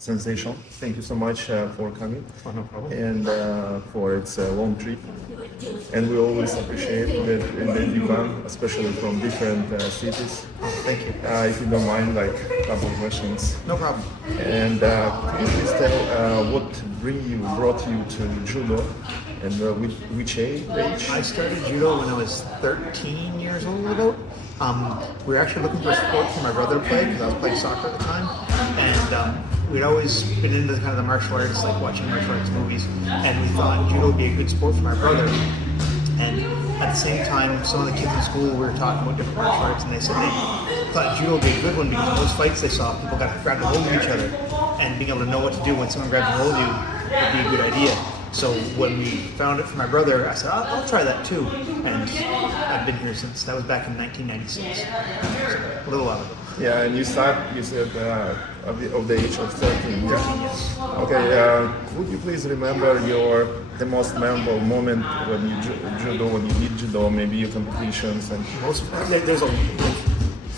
Sensei Shawn, thank you so much for coming no problem. and for its long trip. And we always appreciate that you come, especially from different cities. Thank you. If you don't mind, like a couple of questions. No problem. And could you please tell what brought you to judo and which age? I started judo when I was 13 years old about. We were actually looking for a sport for my brother to play because I was playing soccer at the time. And we'd always been into kind of the martial arts, like watching martial arts movies. And we thought judo would be a good sport for my brother. And at the same time, some of the kids in school were talking about different martial arts, and they said they thought judo would be a good one because most fights they saw, people got grabbed a hold of each other, and being able to know what to do when someone grabs a hold of you would be a good idea. So when we found it for my brother, I said, I'll try that too. And I've been here since. That was back in 1996, so a little while ago. Yeah, and you said of the age of 13. Yeah. 13 years. Okay, would you please remember the most memorable moment when you when you did judo, maybe your competitions and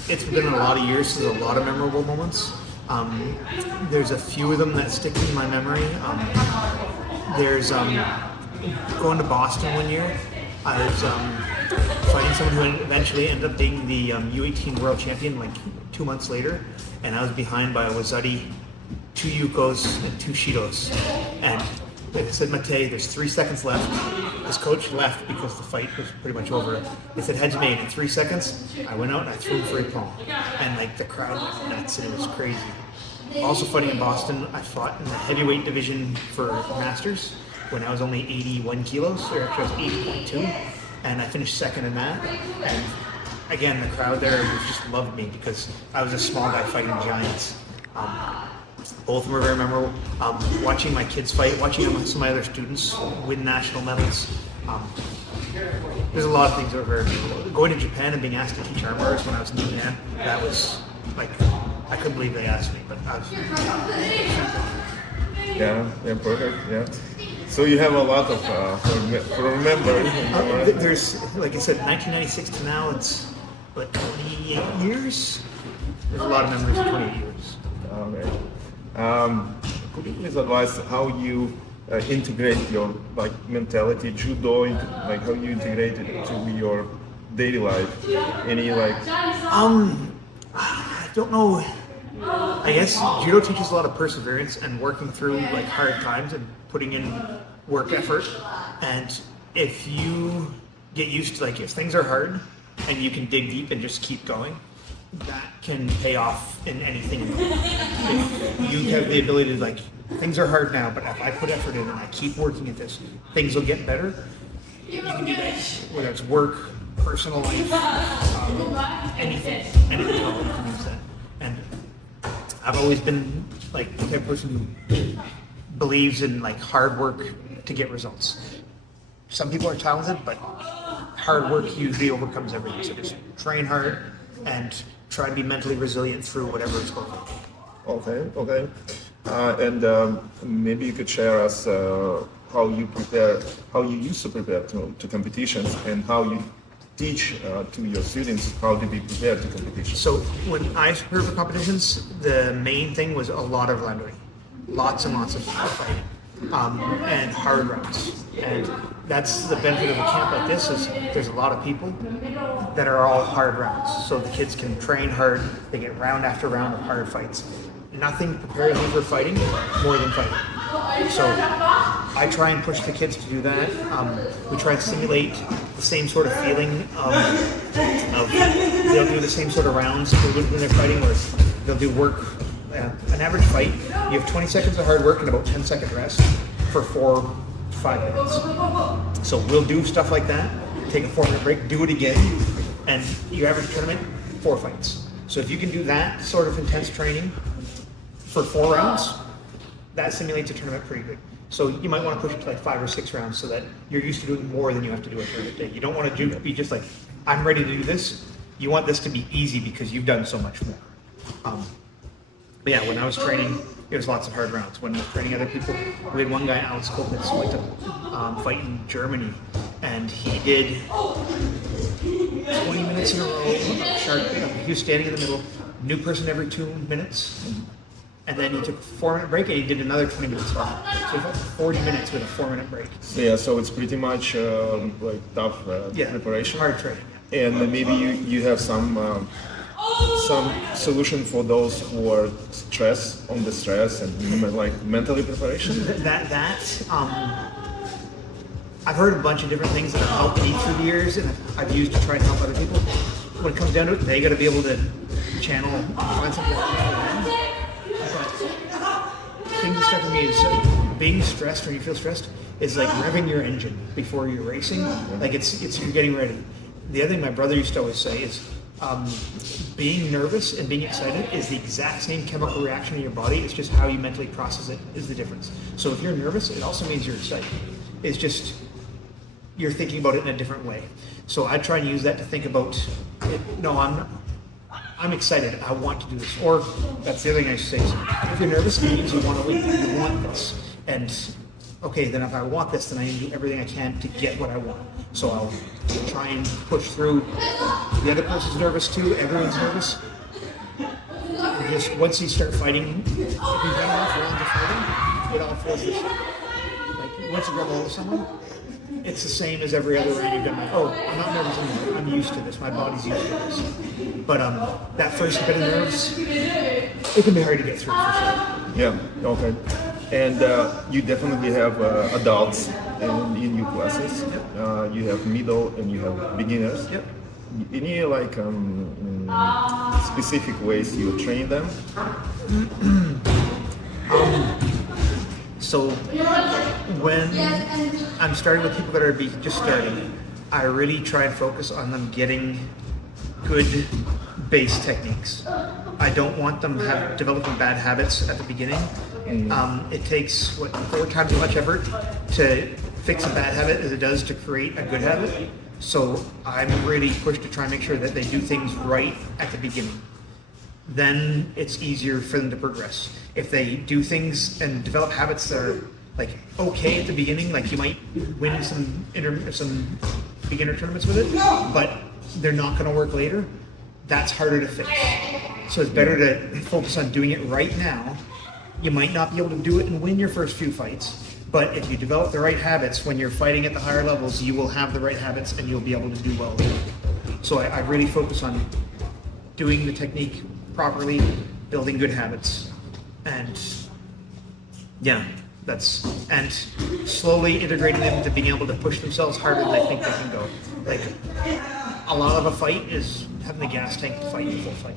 It's been a lot of years. There's a lot of memorable moments. There's a few of them that stick in my memory. There's going to Boston one year. I was fighting someone who eventually ended up being the U18 world champion like 2 months later, and I was behind by a Wazadi, 2 Yukos, and 2 Shidos. And like I said, Matei, there's 3 seconds left. His coach left because the fight was pretty much over. He said, heads made in 3 seconds. I went out and I threw him for a palm. And like the crowd went nuts and it was crazy. Also fighting in Boston, I fought in the heavyweight division for Masters when I was only 81 kilos, or actually I was 80.2, and I finished second in that. And again, the crowd there just loved me because I was a small guy fighting giants. Both of them were very memorable. Watching my kids fight, watching some of my other students win national medals. There's a lot of things that were very memorable. Going to Japan and being asked to teach arm bars when I was in Japan, that was like, I couldn't believe they asked me, but I was. Yeah, perfect. Yeah. So you have a lot of for remembering. There's, like I said, 1996 to now, it's what, 28 years. There's a lot of memories in 28 years. Okay. Could you please advise how you integrate your mentality, judo, like how you integrate it into your daily life? Any I don't know. I guess judo teaches a lot of perseverance and working through like hard times and putting in work effort. And if you get used to if things are hard and you can dig deep and just keep going, that can pay off in anything. If you have the ability to things are hard now, but if I put effort in and I keep working at this, things will get better. You can do that, whether it's work, personal life, anything you can use that. And I've always been the type of person who believes in hard work to get results. Some people are talented, but hard work usually overcomes everything. So just train hard and try to be mentally resilient through whatever is going on. Okay. And maybe you could share us how you used to prepare to competitions and how you teach to your students how to be prepared to competitions. So when I prepared for competitions, the main thing was a lot of Randori, lots and lots of fighting, and hard rounds. And that's the benefit of a camp like this is there's a lot of people that are all hard rounds. So the kids can train hard, they get round after round of hard fights. Nothing prepares you for fighting more than fighting. So I try and push the kids to do that. We try and simulate the same sort of feeling of they'll do the same sort of rounds when they're fighting, where they'll do work. An average fight, you have 20 seconds of hard work and about 10-second rest for 4 to 5 minutes. So we'll do stuff like that, take a 4-minute break, do it again, and your average tournament, 4 fights. So if you can do that sort of intense training for 4 rounds, that simulates a tournament pretty good. So you might want to push it to 5 or 6 rounds so that you're used to doing more than you have to do a tournament day. You don't want to be just I'm ready to do this. You want this to be easy because you've done so much more. But yeah, when I was training, it was lots of hard rounds. When I was training other people, we had one guy, Alex Kopitz, who went to fight in Germany, and he did 20 minutes in a row of sharp. He was standing in the middle, new person every 2 minutes. and then he took a 4-minute break and he did another 20 minutes. So he fought for 40 minutes with a 4-minute break. Yeah, so it's pretty much like tough preparation. Hard training. And maybe you have some solution for those who are stressed on the stress and like mentally preparation. I've heard a bunch of different things that have helped me through the years, and I've used to try and help other people. When it comes down to it, they got to be able to channel and find something that works for them. But the thing that stuck with me is being stressed when you feel stressed is like revving your engine before you're racing. Like it's you're getting ready. The other thing my brother used to always say is being nervous and being excited is the exact same chemical reaction in your body. It's just how you mentally process it is the difference. So if you're nervous, it also means you're excited. It's just you're thinking about it in a different way. So I try and use that to think about it. No, I'm excited. I want to do this. Or that's the other thing I should say. If you're nervous, it means you want to win. You want this. And okay, then if I want this, then I need to do everything I can to get what I want. So I'll try and push through. The other person's nervous too. Everyone's nervous. And just once you start fighting, if you've done enough rounds of fighting, it all feels the same. Like once you grab hold of someone, it's the same as every other round you've done. Like, oh, I'm not nervous anymore. I'm used to this. My body's used to this. But that first bit of nerves, it can be hard to get through for sure. Yeah. Okay. And you definitely have adults in your classes. Yep. You have middle and you have beginners. Yep. Any like specific ways you train them? So when I'm starting with people that are just starting, I really try and focus on them getting good base techniques. I don't want them developing bad habits at the beginning. It takes 4 times as much effort to fix a bad habit as it does to create a good habit. So I'm really pushed to try and make sure that they do things right at the beginning. Then it's easier for them to progress. If they do things and develop habits that are like okay at the beginning, like you might win some beginner tournaments with it, but they're not going to work later, that's harder to fix. So it's better to focus on doing it right now. You might not be able to do it and win your first few fights, but if you develop the right habits when you're fighting at the higher levels, you will have the right habits and you'll be able to do well. So I really focus on doing the technique properly, building good habits, and and slowly integrating them into being able to push themselves harder than they think they can go. Like a lot of a fight is having the gas tank to fight the full fight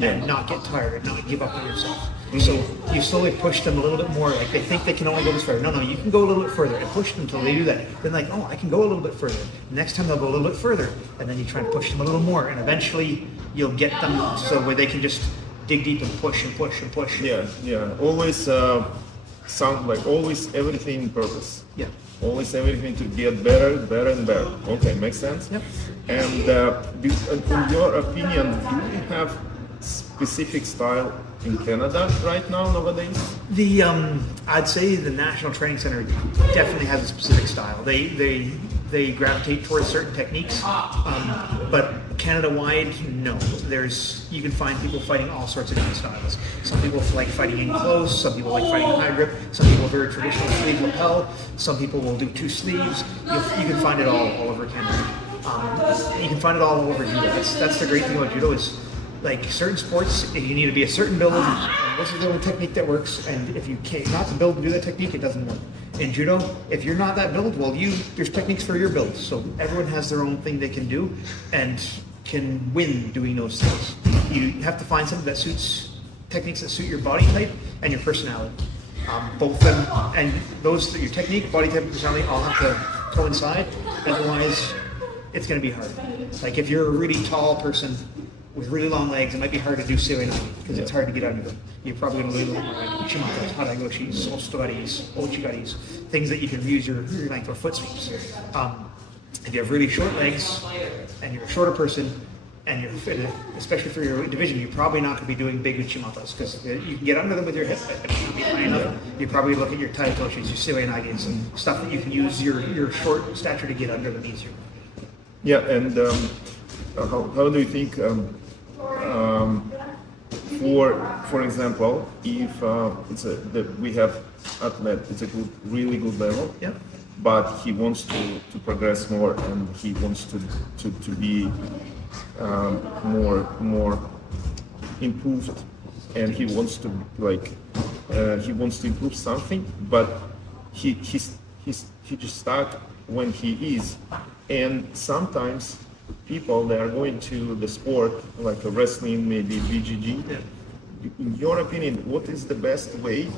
and not get tired and not give up on yourself. So you slowly push them a little bit more. Like they think they can only go this far. No, you can go a little bit further, and push them until they do that. Then like, oh, I can go a little bit further. Next time they'll go a little bit further, and then you try and push them a little more, and eventually you'll get them so where they can just dig deep and push and push and push. Yeah. Always always everything in purpose. Yeah. Always everything to get better and better. Okay, makes sense. Yep. And in your opinion, do we have specific style in Canada right now nowadays? I'd say the National Training Center definitely has a specific style. They gravitate towards certain techniques, but Canada-wide, no. You can find people fighting all sorts of different styles. Some people like fighting in close, some people like fighting high grip, some people very traditional sleeve lapel, some people will do 2 sleeves. You can find it all over Canada. You can find it all over judo. That's the great thing about judo is like certain sports, you need to be a certain build, and this is the only technique that works. And if you can't not the build to do that technique, it doesn't work. In judo, if you're not that build, well, there's techniques for your build. So everyone has their own thing they can do, and can win doing those things. You have to find something that suits techniques that suit your body type and your personality. Both of them, and your technique, body type, and personality all have to coincide. Otherwise, it's going to be hard. Like if you're a really tall person with really long legs, it might be hard to do seoi-nage because it's hard to get under them. You're probably going to learn a little more like uchimatos, haragoshis, ostogaris, ochigaris, things that you can use your length or foot sweeps. If you have really short legs and you're a shorter person, and you're fit, especially for your division, you're probably not going to be doing big uchimatos because you can get under them with your hip, but it's not be high enough. You probably look at your taitoshis, your seoi-nages, and stuff that you can use your short stature to get under them easier. Yeah, and how do you think for example, if we have athlete, it's a really good level, Yeah. but he wants to progress more, and he wants to be more improved, and he wants to improve something, but he just start when he is, and sometimes people, they are going to the sport like a wrestling, maybe BJJ. Yeah. In your opinion, what is the best way?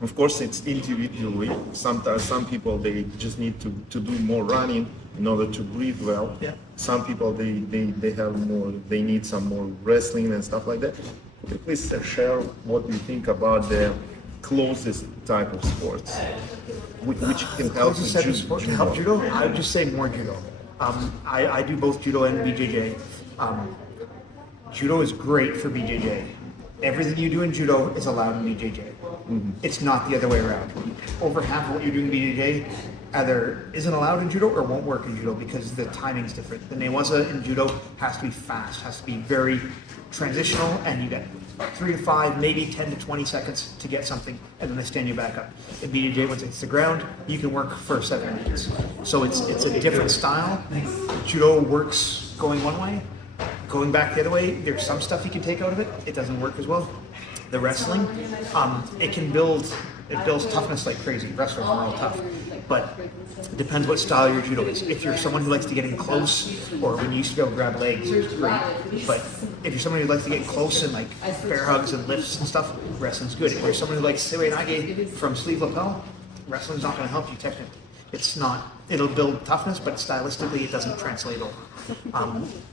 Of course, it's individually. Sometimes some people, they just need to do more running in order to breathe well. Yeah. Some people, they have more, they need some more wrestling and stuff like that. Could you please share what you think about the closest type of sports, which can help Closest type of sport to help judo? I would just say more judo. I do both judo and BJJ. Judo is great for BJJ. Everything you do in judo is allowed in BJJ. Mm-hmm. It's not the other way around. Over half of what you do in BJJ either isn't allowed in judo or won't work in judo because the timing's different. The newaza in judo has to be fast, has to be very transitional, and you get 3 to 5, maybe 10 to 20 seconds to get something, and then they stand you back up. In BJJ, once it's the ground, you can work for 7 minutes. So it's a different style. Judo works going one way, going back the other way. There's some stuff you can take out of it. It doesn't work as well. The wrestling, it builds toughness like crazy. Wrestlers are all tough, but it depends what style your judo is. If you're someone who likes to get in close, or when you used to be able to grab legs, it's great. But if you're someone who likes to get close and like bear hugs and lifts and stuff, wrestling's good. If you're someone who likes Seoi Nage from sleeve lapel, wrestling's not going to help you technically. It's not. It'll build toughness, but stylistically, it doesn't translate over.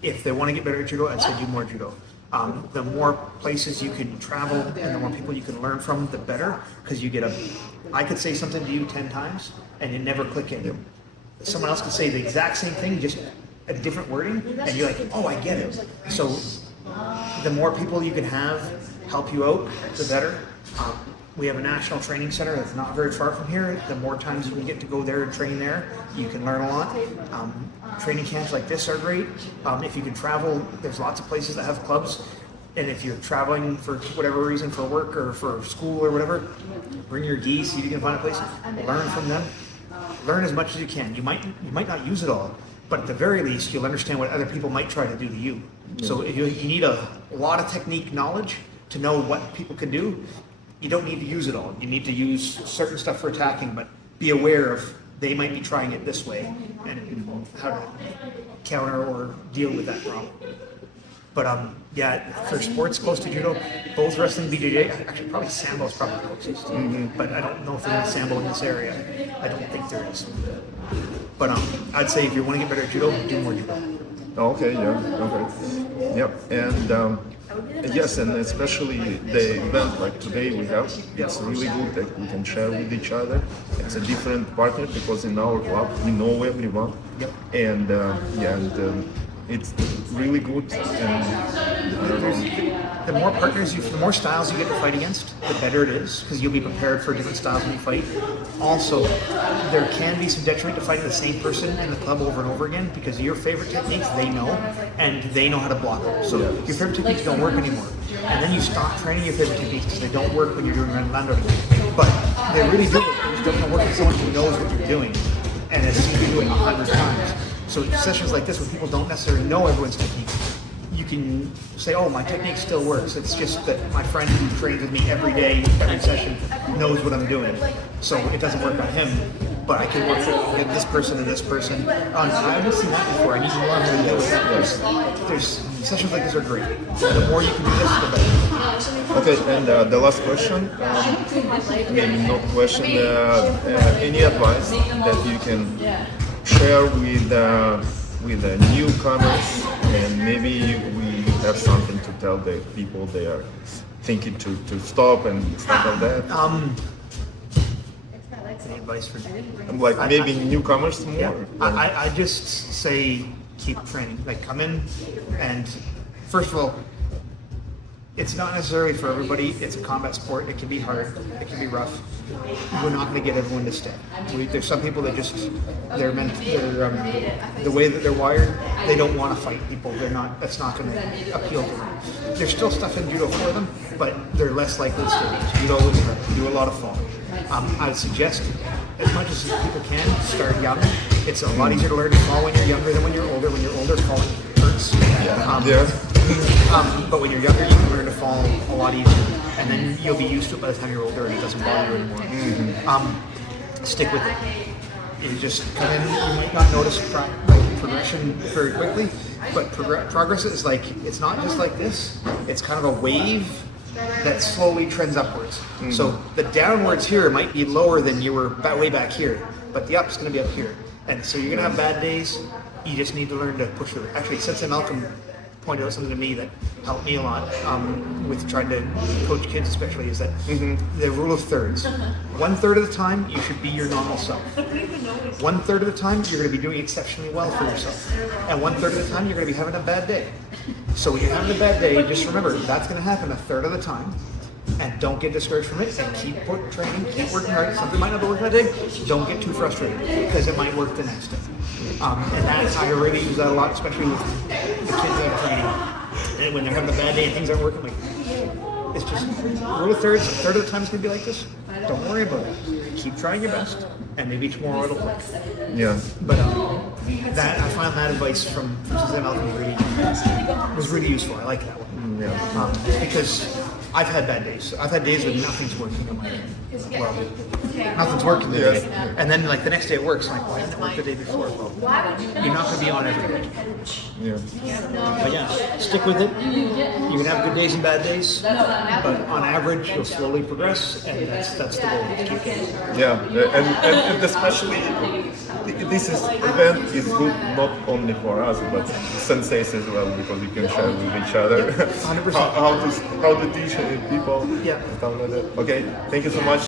If they want to get better at judo, I'd say do more judo. The more places you can travel and the more people you can learn from, the better, because you get I could say something to you 10 times and it never click in. Someone else could say the exact same thing, just a different wording, and you're like, oh, I get it. So the more people you can have help you out, the better. We have a national training center that's not very far from here. The more times you can get to go there and train there, you can learn a lot. Training camps like this are great. If you can travel, there's lots of places that have clubs. And if you're traveling for whatever reason, for work or for school or whatever, bring your gi, see if you can find a place. Learn from them. Learn as much as you can. You might not use it all, but at the very least, you'll understand what other people might try to do to you. Yeah. So you need a lot of technique knowledge to know what people can do. You don't need to use it all. You need to use certain stuff for attacking, but be aware of they might be trying it this way and how to counter or deal with that problem. But yeah, for sports close to judo, both wrestling, BJJ, actually probably sambo is probably closest. Mm-hmm. But I don't know if there's a sambo in this area. I don't think there is. But I'd say if you want to get better at judo, do more judo. Okay, yeah, okay. Yep, and yes, and especially the event like today we have, it's really good that we can share with each other. It's a different partner because in our club we know everyone. Yep. And it's really good. And I don't know. The more partners the more styles you get to fight against, the better it is, because you'll be prepared for different styles when you fight. Also, there can be some detriment to fighting the same person in the club over and over again, because your favorite techniques they know, and they know how to block them. So your favorite techniques don't work anymore. And then you stop training your favorite techniques because they don't work when you're doing Randori. But they really do work. It's going to work with someone who knows what you're doing, and has seen you do it 100 times. So sessions like this, when people don't necessarily know everyone's technique, you can say, oh, my technique still works. It's just that my friend who trains with me every day, every session, knows what I'm doing. So it doesn't work on him, but I can work with this person and this person. I haven't seen that before. I need to learn how to deal with that. There's sessions like this are great. The more you can do this, the better. Okay, and the last question, maybe not question, any advice that you can share with the newcomers, and maybe we have something to tell the people they are thinking to stop and stuff like that. Any advice for like maybe newcomers more? Yeah. I just say keep training. Like come in, and first of all, it's not necessarily for everybody. It's a combat sport. It can be hard. It can be rough. We're not going to get everyone to stay. There's some people that just they're meant. The way that they're wired, they don't want to fight people. They're not. That's not going to appeal to them. There's still stuff in judo for them, but they're less likely to stay. Judo is do a lot of falling. I would suggest, as much as people can, start young. It's a lot easier to learn to fall when you're younger than when you're older. When you're older, falling hurts. But when you're younger, you can learn to fall a lot easier, and then you'll be used to it by the time you're older, and it doesn't bother you anymore. Stick with it. You just come in. You might not notice progression very quickly, but progress is like, it's not just like this. It's kind of a wave that slowly trends upwards. So the downwards here might be lower than you were way back here, but the up's going to be up here. And so you're going to have bad days. You just need to learn to push through it. Actually, Sensei Malcolm pointed out something to me that helped me a lot with trying to coach kids, especially, is that the rule of thirds. 1/3 of the time, you should be your normal self. 1/3 of the time, you're going to be doing exceptionally well for yourself. And 1/3 of the time, you're going to be having a bad day. So when you're having a bad day, just remember, that's going to happen 1/3 of the time. And don't get discouraged from it, and keep training, keep working hard. Something might not be working that day. Don't get too frustrated, because it might work the next day. And that's how I really use that a lot, especially with the kids that I'm training. And when they're having a bad day and things aren't working, like, it's just rule of thirds. 1/3 of the time it's gonna be like this. Don't worry about it. Keep trying your best, and maybe tomorrow it'll click. Yeah. But that I find that advice from Sensei Malcolm was really useful. I like that one. Because I've had bad days. I've had days when nothing's working. I'm like, well, nothing's working today. And then like the next day it works. I'm like, why didn't it work the day before? Well, you're not going to be on every day. But yeah, stick with it. You can have good days and bad days, but on average you'll slowly progress, and that's the goal. To keep going. And especially this event is good not only for us but senseis as well, because we can share with each other 100%. how to teach people. Yeah. Stuff like that. Okay, thank you so much.